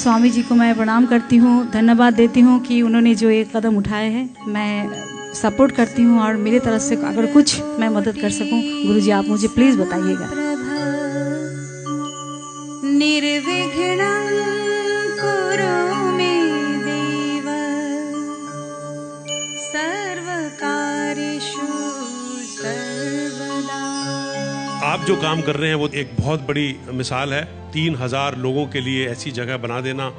स्वामी जी को मैं प्रणाम करती हूँ, धन्यवाद देती हूँ कि उन्होंने जो एक कदम उठाए हैं, मैं सपोर्ट करती हूँ और मेरे तरफ से अगर कुछ मैं मदद कर सकूँ, गुरुजी आप मुझे प्लीज़ बताइएगा। निर्विघ्नं कुरु मे देव सर्वकार्येषु सर्वदा। आप जो काम कर रहे हैं वो एक बहुत बड़ी मिसाल है। 3000 लोगों के लिए ऐसी जगह बना देना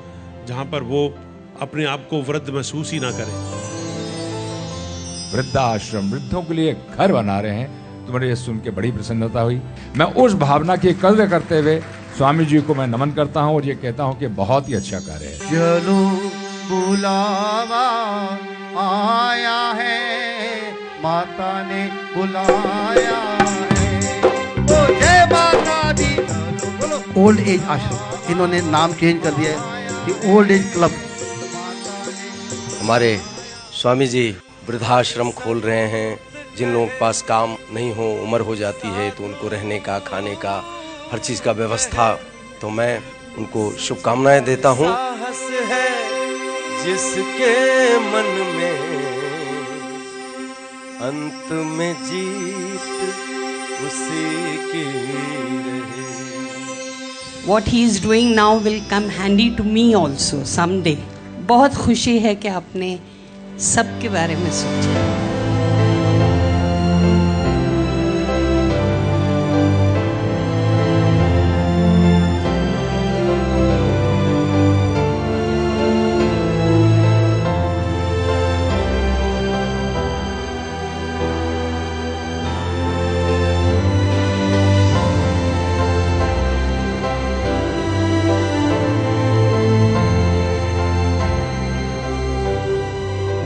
जहां पर वो अपने आप को वृद्ध महसूस ही ना करें। वृद्धाश्रम, वृद्धों के लिए घर बना रहे हैं, तो मुझे ये सुन के बड़ी प्रसन्नता हुई। मैं उस भावना की कद्र करते हुए स्वामी जी को मैं नमन करता हूँ और ये कहता हूँ कि बहुत ही अच्छा कार्य है। चलो बुलावा आया है, माता ने बुलाया है, ओ जय माता दी। ओल्ड एज आश्रम, इन्होंने नाम चेंज कर दिया है कि ओल्ड एज क्लब। हमारे स्वामी जी वृद्धाश्रम खोल रहे हैं। जिन लोगों के पास काम नहीं हो, उम्र हो जाती है, तो उनको रहने का, खाने का, हर चीज का व्यवस्था, तो मैं उनको शुभकामनाएं देता हूँ। साहस है जिसके मन में, अंत में जीत उसी की रहे। What he is doing now will come handy to me also someday. बहुत खुशी है कि आपने सबके बारे में सोचा।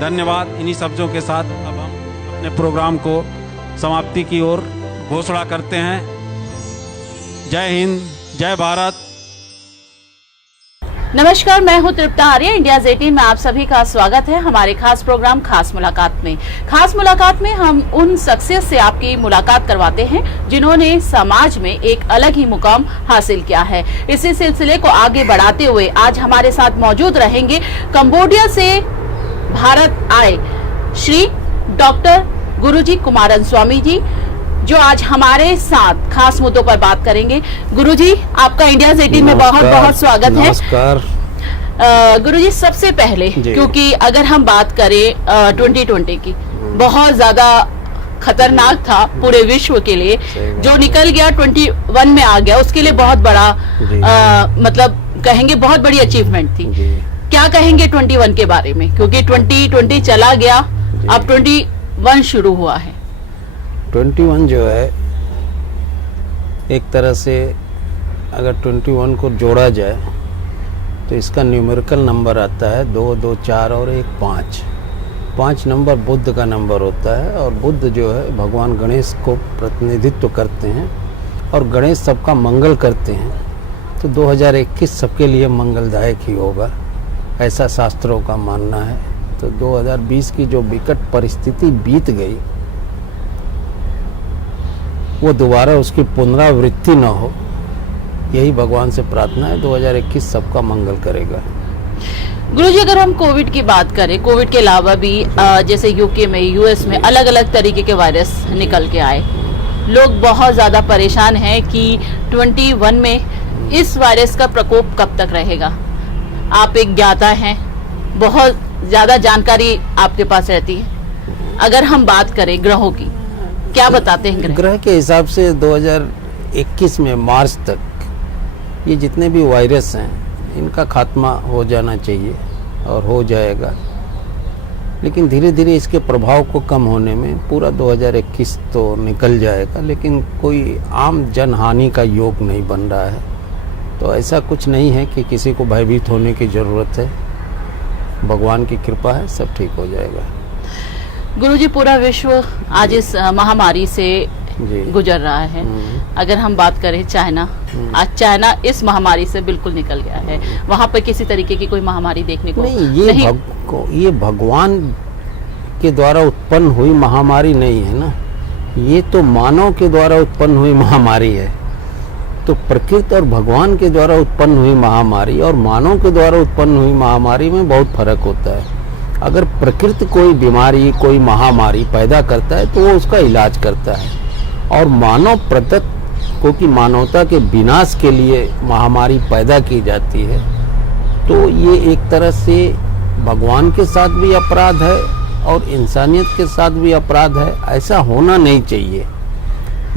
धन्यवाद। इन्हीं शब्दों के साथ अब हम अपने प्रोग्राम को समाप्ति की ओर घोषणा करते हैं। जय हिंद, जय भारत। नमस्कार, मैं हूं तृप्ता आर्य। इंडिया 18 में आप सभी का स्वागत है हमारे खास प्रोग्राम खास मुलाकात में। खास मुलाकात में हम उन शख्सियत से आपकी मुलाकात करवाते हैं जिन्होंने समाज में एक अलग ही मुकाम हासिल किया है। इसी सिलसिले को आगे बढ़ाते हुए आज हमारे साथ मौजूद रहेंगे कंबोडिया से भारत आए श्री डॉक्टर गुरुजी कुमारन स्वामी जी, जो आज हमारे साथ खास मुद्दों पर बात करेंगे। गुरुजी, आपका इंडिया 18 में बहुत बहुत स्वागत है। नमस्कार। गुरुजी, सबसे पहले क्योंकि अगर हम बात करें 2020 की, बहुत ज्यादा खतरनाक था पूरे विश्व के लिए। जो निकल गया 21 में आ गया, उसके लिए बहुत बड़ा मतलब कहेंगे बहुत बड़ी अचीवमेंट थी। क्या कहेंगे 21 के बारे में, क्योंकि 2020 चला गया, अब 21 शुरू हुआ है। 21 जो है एक तरह से अगर 21 को जोड़ा जाए तो इसका न्यूमेरिकल नंबर आता है 2, 2, 4 और 1, 5। 5 नंबर बुद्ध का नंबर होता है और बुद्ध जो है भगवान गणेश को प्रतिनिधित्व करते हैं और गणेश सबका मंगल करते हैं। तो 2021 सबके लिए मंगलदायक ही होगा, ऐसा शास्त्रों का मानना है। तो 2020 की जो विकट परिस्थिति बीत गई, वो दोबारा उसकी पुनरावृत्ति न हो, यही भगवान से प्रार्थना है। 2021 सबका मंगल करेगा। गुरुजी, अगर हम कोविड की बात करें, कोविड के अलावा भी जैसे यूके में, यूएस में अलग अलग तरीके के वायरस निकल के आए, लोग बहुत ज़्यादा परेशान हैं कि 21 में इस वायरस का प्रकोप कब तक रहेगा। आप एक ज्ञाता हैं, बहुत ज़्यादा जानकारी आपके पास रहती है। अगर हम बात करें ग्रहों की, क्या बताते हैं ग्रह के हिसाब से 2021 में मार्च तक ये जितने भी वायरस हैं इनका खात्मा हो जाना चाहिए और हो जाएगा। लेकिन धीरे धीरे इसके प्रभाव को कम होने में पूरा 2021 तो निकल जाएगा, लेकिन कोई आम जनहानि का योग नहीं बन रहा है। तो ऐसा कुछ नहीं है कि किसी को भयभीत होने की ज़रूरत है। भगवान की कृपा है, सब ठीक हो जाएगा। गुरुजी, पूरा विश्व आज इस महामारी से गुजर रहा है। अगर हम बात करें चाइना, आज चाइना इस महामारी से बिल्कुल निकल गया है। वहाँ पर किसी तरीके की कोई महामारी देखने को नहीं। ये भगवान के द्वारा उत्पन्न हुई महामारी नहीं है ना, ये तो मानव के द्वारा उत्पन्न हुई महामारी है। तो प्रकृति और भगवान के द्वारा उत्पन्न हुई महामारी और मानव के द्वारा उत्पन्न हुई महामारी में बहुत फर्क होता है। अगर प्रकृति कोई बीमारी, कोई महामारी पैदा करता है तो वो उसका इलाज करता है, और मानव प्रदत्त क्योंकि मानवता के विनाश के लिए महामारी पैदा की जाती है, तो ये एक तरह से भगवान के साथ भी अपराध है और इंसानियत के साथ भी अपराध है। ऐसा होना नहीं चाहिए।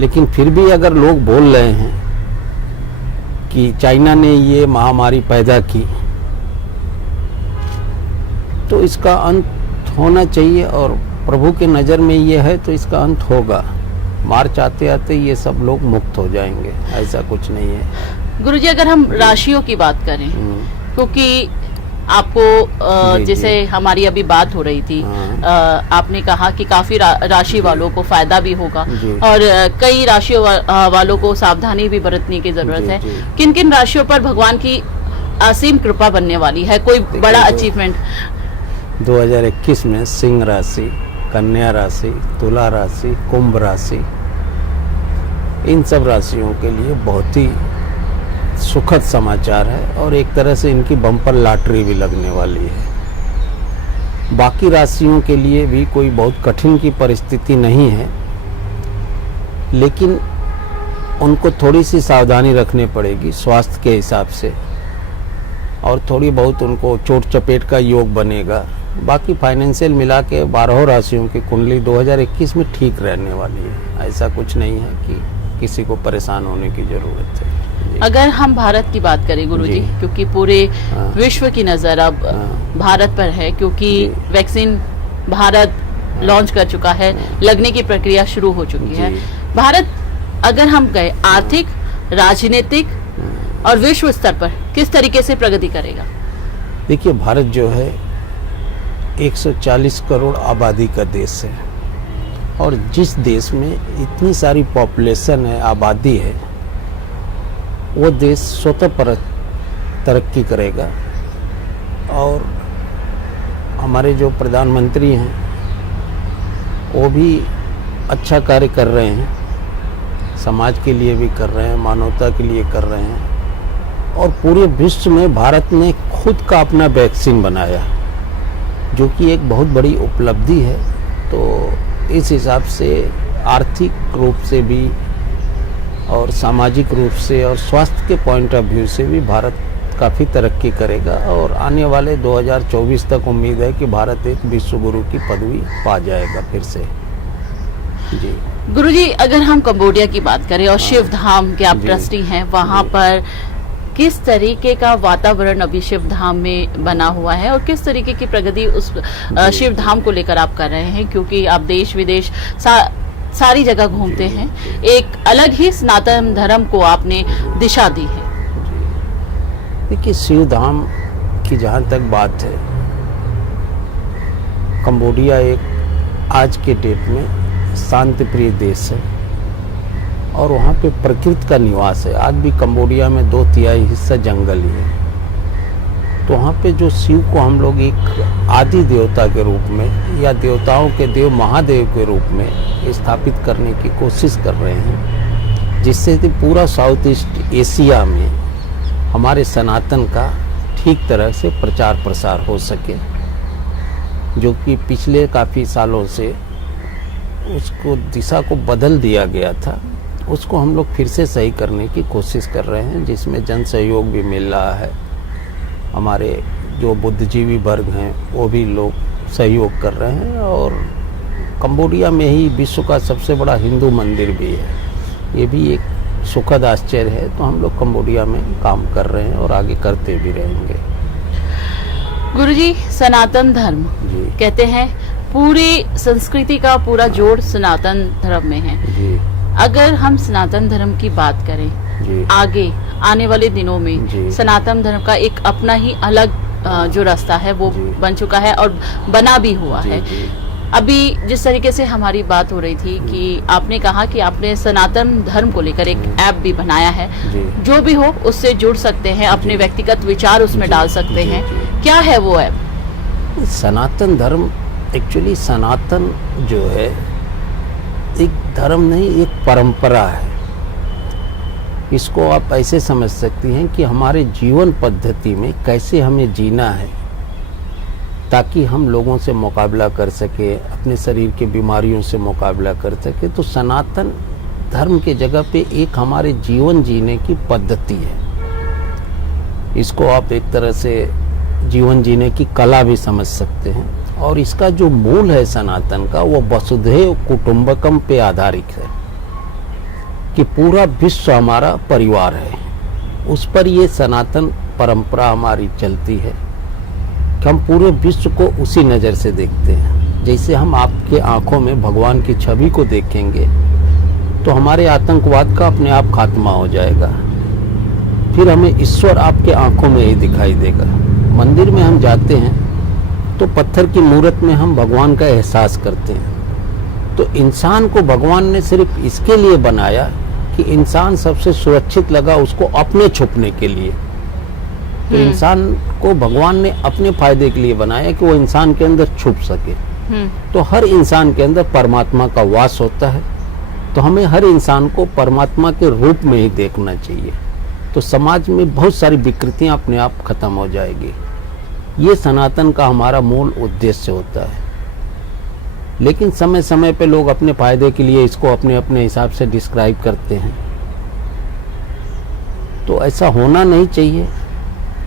लेकिन फिर भी अगर लोग बोल रहे हैं कि चाइना ने ये महामारी पैदा की, तो इसका अंत होना चाहिए, और प्रभु के नज़र में ये है तो इसका अंत होगा। मार्च आते आते ये सब लोग मुक्त हो जाएंगे, ऐसा कुछ नहीं है। गुरुजी, अगर हम राशियों की बात करें, क्योंकि आपको जैसे हमारी अभी बात हो रही थी, आपने कहा कि काफी राशि वालों को फायदा भी होगा और कई राशियों वालों को सावधानी भी बरतने की जरूरत है। किन किन राशियों पर भगवान की असीम कृपा बनने वाली है? कोई बड़ा अचीवमेंट 2021 में सिंह राशि, कन्या राशि, तुला राशि, कुंभ राशि, इन सब राशियों के लिए बहुत ही सुखद समाचार है और एक तरह से इनकी बम्पर लॉटरी भी लगने वाली है। बाकी राशियों के लिए भी कोई बहुत कठिन की परिस्थिति नहीं है, लेकिन उनको थोड़ी सी सावधानी रखनी पड़ेगी स्वास्थ्य के हिसाब से, और थोड़ी बहुत उनको चोट चपेट का योग बनेगा। बाकी फाइनेंशियल मिला के 12 राशियों की कुंडली 2021 में ठीक रहने वाली है। ऐसा कुछ नहीं है कि किसी को परेशान होने की जरूरत है। अगर हम भारत की बात करें गुरुजी, क्योंकि पूरे विश्व की नज़र अब भारत पर है, क्योंकि वैक्सीन भारत लॉन्च कर चुका है, लगने की प्रक्रिया शुरू हो चुकी है। भारत अगर हम गए आर्थिक, राजनीतिक और विश्व स्तर पर किस तरीके से प्रगति करेगा? देखिए, भारत जो है 140 करोड़ आबादी का देश है, और जिस देश में इतनी सारी पॉपुलेशन है, आबादी है, वो देश स्वतः पर तरक्की करेगा। और हमारे जो प्रधानमंत्री हैं वो भी अच्छा कार्य कर रहे हैं, समाज के लिए भी कर रहे हैं, मानवता के लिए कर रहे हैं। और पूरे विश्व में भारत ने खुद का अपना वैक्सीन बनाया, जो कि एक बहुत बड़ी उपलब्धि है। तो इस हिसाब से आर्थिक रूप से भी और सामाजिक रूप से और स्वास्थ्य के पॉइंट ऑफ व्यू से भी भारत काफ़ी तरक्की करेगा, और आने वाले 2024 तक उम्मीद है कि भारत एक विश्व गुरु की पदवी पा जाएगा फिर से। जी गुरुजी, अगर हम कंबोडिया की बात करें और शिव धाम के आप ट्रस्टी हैं, वहाँ पर किस तरीके का वातावरण अभी शिव धाम में बना हुआ है और किस तरीके की प्रगति उस शिव धाम को लेकर आप कर रहे हैं? क्योंकि आप देश विदेश सारी जगह घूमते हैं, एक अलग ही सनातन धर्म को आपने दिशा दी है। देखिए, शिव धाम की जहाँ तक बात है, कंबोडिया एक आज के डेट में शांति प्रिय देश है और वहाँ पे प्रकृति का निवास है। आज भी कंबोडिया में 2/3 हिस्सा जंगल ही है। तो वहाँ पे जो शिव को हम लोग एक आदि देवता के रूप में या देवताओं के देव महादेव के रूप में स्थापित करने की कोशिश कर रहे हैं, जिससे कि पूरा साउथ ईस्ट एशिया में हमारे सनातन का ठीक तरह से प्रचार प्रसार हो सके, जो कि पिछले काफ़ी सालों से उसको दिशा को बदल दिया गया था। उसको हम लोग फिर से सही करने की कोशिश कर रहे हैं, जिसमें जन सहयोग भी मिल रहा है। हमारे जो बुद्धिजीवी वर्ग हैं वो भी लोग सहयोग कर रहे हैं, और कंबोडिया में ही विश्व का सबसे बड़ा हिंदू मंदिर भी है। ये भी एक सुखद आश्चर्य है। तो हम लोग कंबोडिया में काम कर रहे हैं और आगे करते भी रहेंगे। गुरुजी, सनातन धर्म कहते हैं पूरी संस्कृति का पूरा जोड़ सनातन धर्म में है। अगर हम सनातन धर्म की बात करें, आगे आने वाले दिनों में सनातन धर्म का एक अपना ही अलग जो रास्ता है वो बन चुका है और बना भी हुआ है। अभी जिस तरीके से हमारी बात हो रही थी कि आपने कहा कि आपने सनातन धर्म को लेकर एक ऐप भी बनाया है, जो भी हो उससे जुड़ सकते हैं, अपने व्यक्तिगत विचार उसमें डाल सकते हैं। क्या है वो ऐप? सनातन धर्म एक्चुअली, सनातन जो है एक धर्म नहीं, एक परंपरा है। इसको आप ऐसे समझ सकती हैं कि हमारे जीवन पद्धति में कैसे हमें जीना है ताकि हम लोगों से मुकाबला कर सके, अपने शरीर की बीमारियों से मुकाबला कर सके। तो सनातन धर्म के जगह पे एक हमारे जीवन जीने की पद्धति है। इसको आप एक तरह से जीवन जीने की कला भी समझ सकते हैं। और इसका जो मूल है सनातन का, वो वसुधैव कुटुंबकम पे आधारित है कि पूरा विश्व हमारा परिवार है। उस पर ये सनातन परंपरा हमारी चलती है कि हम पूरे विश्व को उसी नज़र से देखते हैं। जैसे हम आपके आंखों में भगवान की छवि को देखेंगे तो हमारे आतंकवाद का अपने आप खात्मा हो जाएगा। फिर हमें ईश्वर आपके आंखों में ही दिखाई देगा। मंदिर में हम जाते हैं तो पत्थर की मूर्त में हम भगवान का एहसास करते हैं। तो इंसान को भगवान ने सिर्फ इसके लिए बनाया कि इंसान सबसे सुरक्षित लगा उसको अपने छुपने के लिए। तो इंसान को भगवान ने अपने फायदे के लिए बनाया कि वो इंसान के अंदर छुप सके। तो हर इंसान के अंदर परमात्मा का वास होता है। तो हमें हर इंसान को परमात्मा के रूप में ही देखना चाहिए। तो समाज में बहुत सारी विकृतियां अपने आप खत्म हो जाएगी। ये सनातन का हमारा मूल उद्देश्य होता है। लेकिन समय समय पे लोग अपने फायदे के लिए इसको अपने अपने हिसाब से डिस्क्राइब करते हैं। तो ऐसा होना नहीं चाहिए।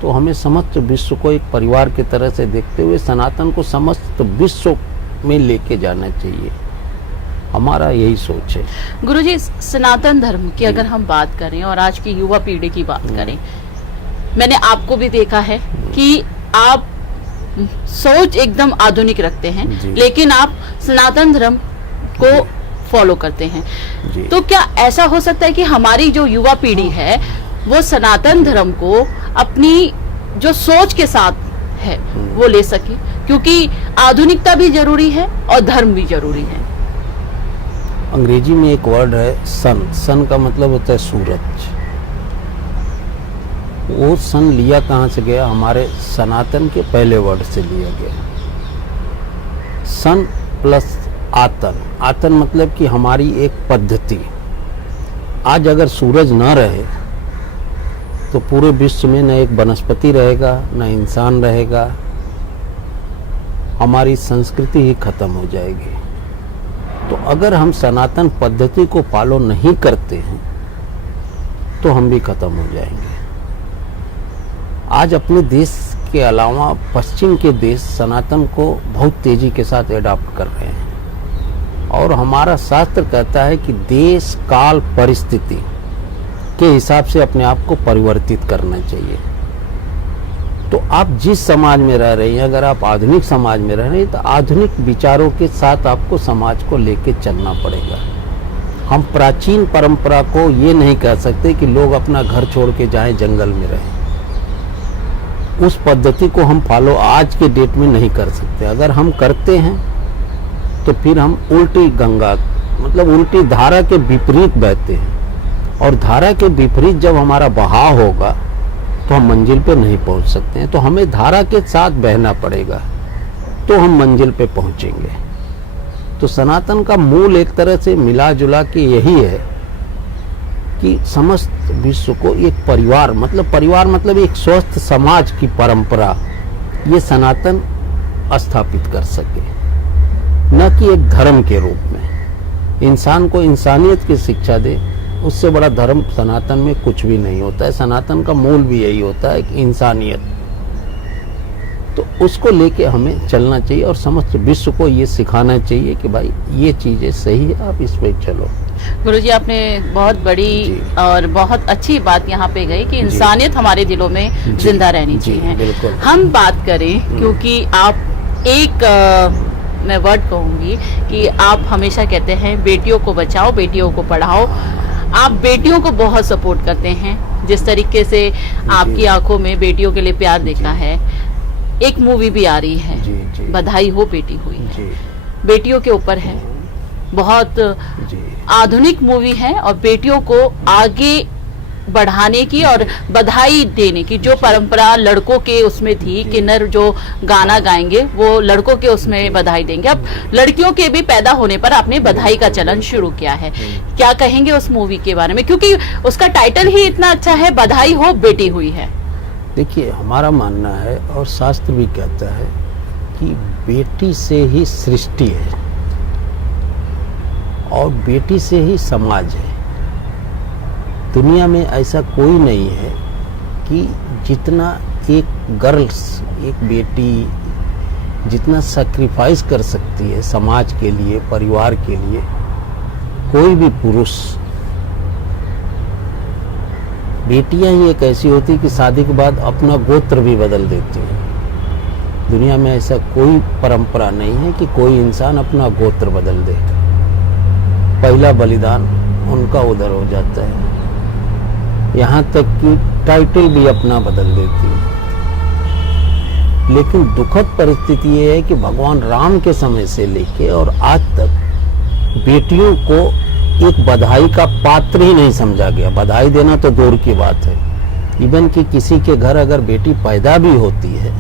तो हमें समस्त विश्व को एक परिवार की तरह से देखते हुए सनातन को समस्त विश्व में लेके जाना चाहिए। हमारा यही सोच है। गुरुजी, सनातन धर्म की अगर हम बात करें और आज की युवा पीढ़ी की बात करें, मैंने आपको भी देखा है कि आप सोच एकदम आधुनिक रखते हैं, लेकिन आप सनातन धर्म को फॉलो करते हैं। तो क्या ऐसा हो सकता है कि हमारी जो युवा पीढ़ी है वो सनातन धर्म को अपनी जो सोच के साथ है वो ले सके? क्योंकि आधुनिकता भी जरूरी है और धर्म भी जरूरी है। अंग्रेजी में एक वर्ड है सन। सन का मतलब होता है सूरज। वो सन लिया कहाँ से गया? हमारे सनातन के पहले वर्ड से लिया गया। सन प्लस आतन। आतन मतलब कि हमारी एक पद्धति। आज अगर सूरज न रहे तो पूरे विश्व में न एक वनस्पति रहेगा, न इंसान रहेगा। हमारी संस्कृति ही खत्म हो जाएगी। तो अगर हम सनातन पद्धति को फॉलो नहीं करते हैं तो हम भी खत्म हो जाएंगे। आज अपने देश के अलावा पश्चिम के देश सनातन को बहुत तेजी के साथ एडॉप्ट कर रहे हैं। और हमारा शास्त्र कहता है कि देश काल परिस्थिति के हिसाब से अपने आप को परिवर्तित करना चाहिए। तो आप जिस समाज में रह रहे हैं, अगर आप आधुनिक समाज में रह रहे हैं तो आधुनिक विचारों के साथ आपको समाज को लेके चलना पड़ेगा। हम प्राचीन परंपरा को ये नहीं कह सकते कि लोग अपना घर छोड़ के जाएं, जंगल में रहें। उस पद्धति को हम फॉलो आज के डेट में नहीं कर सकते। अगर हम करते हैं तो फिर हम उल्टी गंगा मतलब उल्टी धारा के विपरीत बहते हैं। और धारा के विपरीत जब हमारा बहाव होगा तो हम मंजिल पे नहीं पहुंच सकते हैं। तो हमें धारा के साथ बहना पड़ेगा तो हम मंजिल पे पहुंचेंगे। तो सनातन का मूल एक तरह से मिला जुला के यही है कि समस्त विश्व को एक परिवार मतलब एक स्वस्थ समाज की परंपरा ये सनातन स्थापित कर सके, न कि एक धर्म के रूप में। इंसान को इंसानियत की शिक्षा दे, उससे बड़ा धर्म सनातन में कुछ भी नहीं होता है। सनातन का मूल भी यही होता है कि इंसानियत। तो उसको लेके हमें चलना चाहिए और समस्त विश्व को ये सिखाना चाहिए कि भाई ये चीजें सही है, आप इस पे चलो। गुरुजी, आपने बहुत बड़ी और बहुत अच्छी बात यहाँ पे गई कि इंसानियत हमारे दिलों में जिंदा रहनी चाहिए। हम बात करें, क्योंकि आप मैं वर्ड कहूंगी कि आप हमेशा कहते हैं बेटियों को बचाओ, बेटियों को पढ़ाओ। आप बेटियों को बहुत सपोर्ट करते हैं। जिस तरीके से आपकी आंखों में बेटियों के लिए प्यार दिखा है। एक मूवी भी आ रही है, बधाई हो बेटी हुई है, बेटियों के ऊपर है। बहुत आधुनिक मूवी है और बेटियों को आगे बढ़ाने की और बधाई देने की, जो परंपरा लड़कों के उसमें थी कि नर जो गाना गाएंगे वो लड़कों के उसमें बधाई देंगे, अब लड़कियों के भी पैदा होने पर आपने बधाई का चलन शुरू किया है। क्या कहेंगे उस मूवी के बारे में, क्योंकि उसका टाइटल ही इतना अच्छा है, बधाई हो बेटी हुई है। देखिए, हमारा मानना है और शास्त्र भी कहता है कि बेटी से ही सृष्टि है और बेटी से ही समाज है। दुनिया में ऐसा कोई नहीं है कि जितना एक गर्ल्स, एक बेटी जितना सैक्रिफाइस कर सकती है समाज के लिए, परिवार के लिए, कोई भी पुरुष। बेटियां ही एक ऐसी होती कि शादी के बाद अपना गोत्र भी बदल देती हैं। दुनिया में ऐसा कोई परंपरा नहीं है कि कोई इंसान अपना गोत्र बदल दे। पहला बलिदान उनका उधर हो जाता है, यहाँ तक कि टाइटल भी अपना बदल देती है। लेकिन दुखद परिस्थिति ये है कि भगवान राम के समय से लेके और आज तक बेटियों को एक बधाई का पात्र ही नहीं समझा गया। बधाई देना तो दूर की बात है, इवन कि किसी के घर अगर बेटी पैदा भी होती है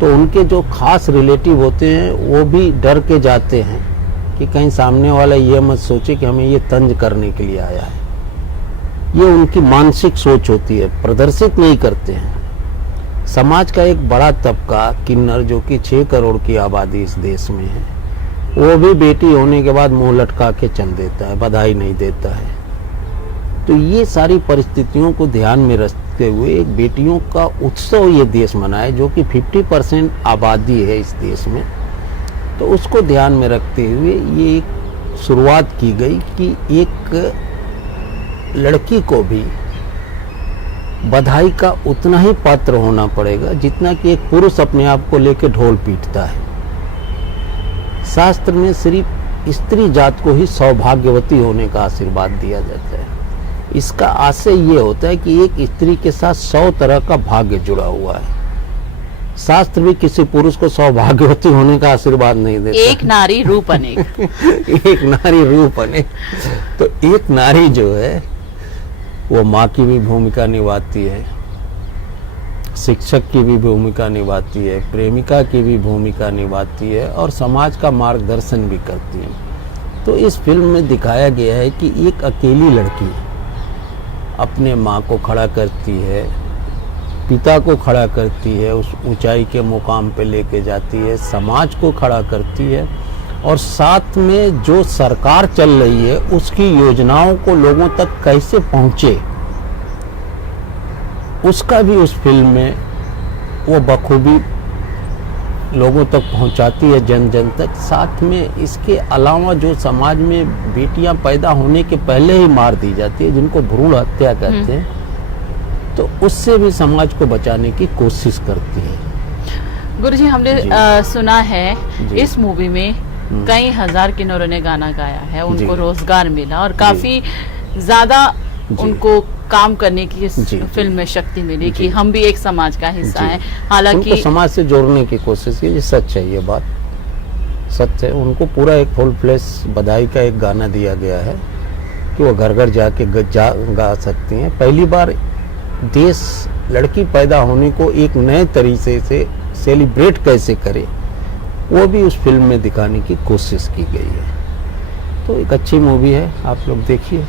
तो उनके जो खास रिलेटिव होते हैं वो भी डर के जाते हैं कि कहीं सामने वाला ये मत सोचे कि हमें ये तंज करने के लिए आया है। ये उनकी मानसिक सोच होती है, प्रदर्शित नहीं करते हैं। समाज का एक बड़ा तबका किन्नर, जो कि 6 करोड़ की आबादी इस देश में है, वो भी बेटी होने के बाद मुंह लटका के चल देता है, बधाई नहीं देता है। तो ये सारी परिस्थितियों को ध्यान में रखते हुए एक बेटियों का उत्सव ये देश मनाए, जो कि 50% आबादी है इस देश में। तो उसको ध्यान में रखते हुए ये एक शुरुआत की गई कि एक लड़की को भी बधाई का उतना ही पात्र होना पड़ेगा जितना कि एक पुरुष अपने आप को लेकर ढोल पीटता है। शास्त्र में सिर्फ स्त्री जात को ही सौभाग्यवती होने का आशीर्वाद दिया जाता है। इसका आशय ये होता है कि एक स्त्री के साथ 100 तरह का भाग्य जुड़ा हुआ है। शास्त्र भी किसी पुरुष को सौभाग्यवती होने का आशीर्वाद नहीं देता। एक नारी रूप अनेक। एक नारी रूप अनेक। तो एक नारी जो है वो माँ की भी भूमिका निभाती है, शिक्षक की भी भूमिका निभाती है, प्रेमिका की भी भूमिका निभाती है और समाज का मार्गदर्शन भी करती है। तो इस फिल्म में दिखाया गया है कि एक अकेली लड़की अपने माँ को खड़ा करती है, पिता को खड़ा करती है, उस ऊंचाई के मुकाम पे लेके जाती है, समाज को खड़ा करती है और साथ में जो सरकार चल रही है उसकी योजनाओं को लोगों तक कैसे पहुंचे, उसका भी उस फिल्म में वो बखूबी लोगों तक पहुंचाती है, जन जन तक। साथ में इसके अलावा जो समाज में बेटियां पैदा होने के पहले ही मार दी जाती है, जिनको भ्रूण हत्या कहते हैं, तो उससे भी समाज को बचाने की कोशिश करती है। गुरुजी, हमने सुना है इस मूवी में कई हजार किन्नरों ने गाना गाया है, उनको रोजगार मिला और काफी ज्यादा उनको काम करने की इस फिल्म में शक्ति मिली कि हम भी एक समाज का हिस्सा हैं। हालांकि समाज से जोड़ने की कोशिश की, ये सच है, ये बात सच है। उनको पूरा एक फुल फ्लैश बधाई का एक गाना दिया गया है कि वो घर घर जाके गा सकती हैं। पहली बार देश लड़की पैदा होने को एक नए तरीके से सेलिब्रेट कैसे करे, वो भी उस फिल्म में दिखाने की कोशिश की गई है। तो एक अच्छी मूवी है, आप लोग देखिए।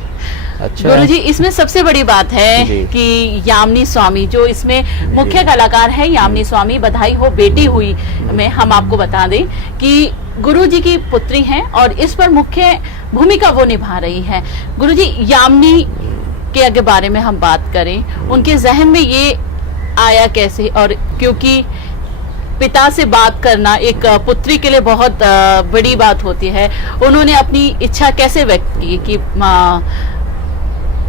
अच्छा गुरुजी, इसमें सबसे बड़ी बात है कि यामिनी स्वामी जो इसमें मुख्य कलाकार है, यामिनी स्वामी बधाई हो बेटी हुई में हम आपको बता दें कि गुरुजी की पुत्री हैं और इस पर मुख्य भूमिका वो निभा रही है। गुरुजी, यामिनी के आगे बारे में हम बात करें, उनके जहन में ये आया कैसे? और क्योंकि पिता से बात करना एक पुत्री के लिए बहुत बड़ी बात होती है, उन्होंने अपनी इच्छा कैसे व्यक्त की कि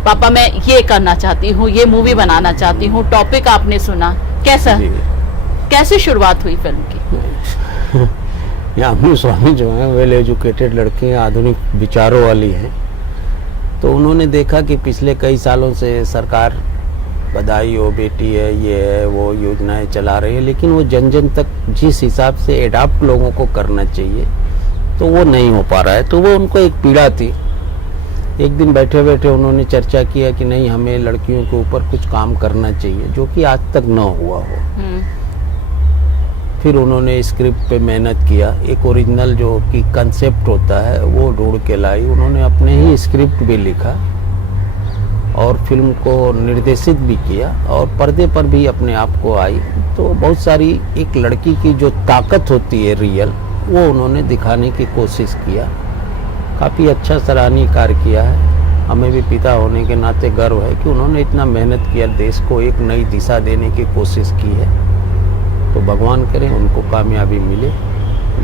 पापा मैं ये करना चाहती हूँ, ये मूवी बनाना चाहती हूँ? टॉपिक आपने सुना, कैसे शुरुआत हुई फिल्म की? यामिनी स्वामी जो है वेल एजुकेटेड लड़की हैं, आधुनिक विचारों वाली हैं। तो उन्होंने देखा कि पिछले कई सालों से सरकार बधाई हो बेटी है, ये है, वो योजनाएं चला रही है, लेकिन वो जन जन तक जिस हिसाब से एडाप्ट लोगों को करना चाहिए तो वो नहीं हो पा रहा है। तो वो उनको एक पीड़ा थी एक दिन बैठे बैठे उन्होंने चर्चा किया कि नहीं, हमें लड़कियों के ऊपर कुछ काम करना चाहिए, जो कि आज तक न हुआ हो। फिर उन्होंने स्क्रिप्ट पे मेहनत किया, एक ओरिजिनल जो कि कंसेप्ट होता है वो ढूंढ के लाई। उन्होंने अपने ही स्क्रिप्ट भी लिखा और फिल्म को निर्देशित भी किया और पर्दे पर भी अपने आप को आई। तो बहुत सारी एक लड़की की जो ताकत होती है रियल, वो उन्होंने दिखाने की कोशिश किया। काफ़ी अच्छा सराहनीय कार्य किया है। हमें भी पिता होने के नाते गर्व है कि उन्होंने इतना मेहनत किया, देश को एक नई दिशा देने की कोशिश की है। तो भगवान करें उनको कामयाबी मिले।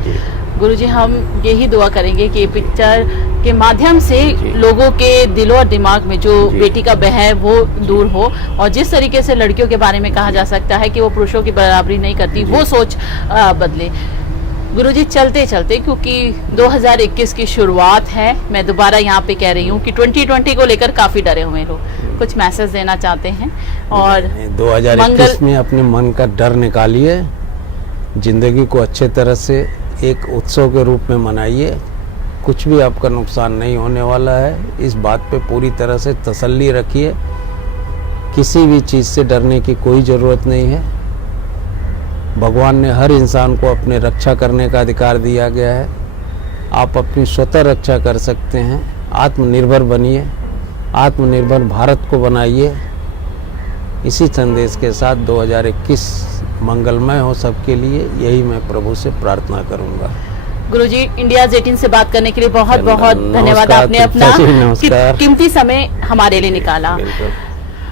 जी गुरुजी, हम यही दुआ करेंगे कि पिक्चर के माध्यम से लोगों के दिलो और दिमाग में जो बेटी का भय है वो दूर हो, और जिस तरीके से लड़कियों के बारे में कहा जा सकता है कि वो पुरुषों की बराबरी नहीं करती, वो सोच बदले। गुरुजी, चलते चलते, क्योंकि 2021 की शुरुआत है, मैं दोबारा यहाँ पे कह रही हूँ कि 2020 को लेकर काफी डरे हुए लोग, कुछ मैसेज देना चाहते हैं? और 2021 में अपने मन का डर निकालिए, जिंदगी को अच्छे तरह से एक उत्सव के रूप में मनाइए। कुछ भी आपका नुकसान नहीं होने वाला है, इस बात पे पूरी तरह से तसल्ली रखिए। किसी भी चीज़ से डरने की कोई ज़रूरत नहीं है। भगवान ने हर इंसान को अपने रक्षा करने का अधिकार दिया गया है। आप अपनी स्वतः रक्षा कर सकते हैं। आत्मनिर्भर बनिए, आत्मनिर्भर भारत को बनाइए। इसी संदेश के साथ 2021 मंगलमय हो सबके लिए, यही मैं प्रभु से प्रार्थना करूंगा। गुरुजी, इंडियाज़ 18 से बात करने के लिए बहुत बहुत धन्यवाद। आपने अपना कीमती समय हमारे लिए निकाला।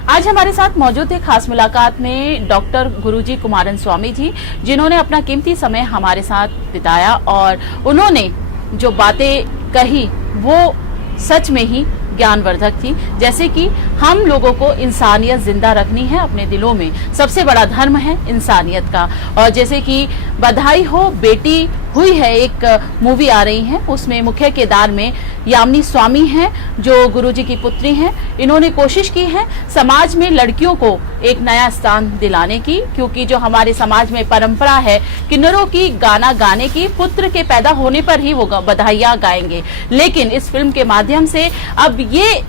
आज हमारे साथ मौजूद थे खास मुलाकात में डॉक्टर गुरुजी कुमारन स्वामी जी, जिन्होंने अपना कीमती समय हमारे साथ बिताया और उन्होंने जो बातें कही वो सच में ही ज्ञानवर्धक थी। जैसे कि हम लोगों को इंसानियत जिंदा रखनी है अपने दिलों में, सबसे बड़ा धर्म है इंसानियत का। और जैसे कि बधाई हो बेटी हुई है, एक मूवी आ रही है, उसमें मुख्य किरदार में यामिनी स्वामी हैं जो गुरुजी की पुत्री हैं। इन्होंने कोशिश की है समाज में लड़कियों को एक नया स्थान दिलाने की, क्योंकि जो हमारे समाज में परंपरा है किन्नरों की गाना गाने की, पुत्र के पैदा होने पर ही वो बधाइयाँ गाएंगे। लेकिन इस फिल्म के माध्यम से अब ये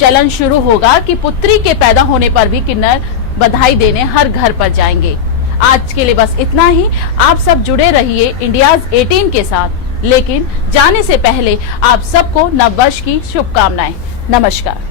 चलन शुरू होगा कि पुत्री के पैदा होने पर भी किन्नर बधाई देने हर घर पर जाएंगे। आज के लिए बस इतना ही। आप सब जुड़े रहिए इंडियाज़ 18 के साथ, लेकिन जाने से पहले आप सबको नववर्ष की शुभकामनाएं। नमस्कार।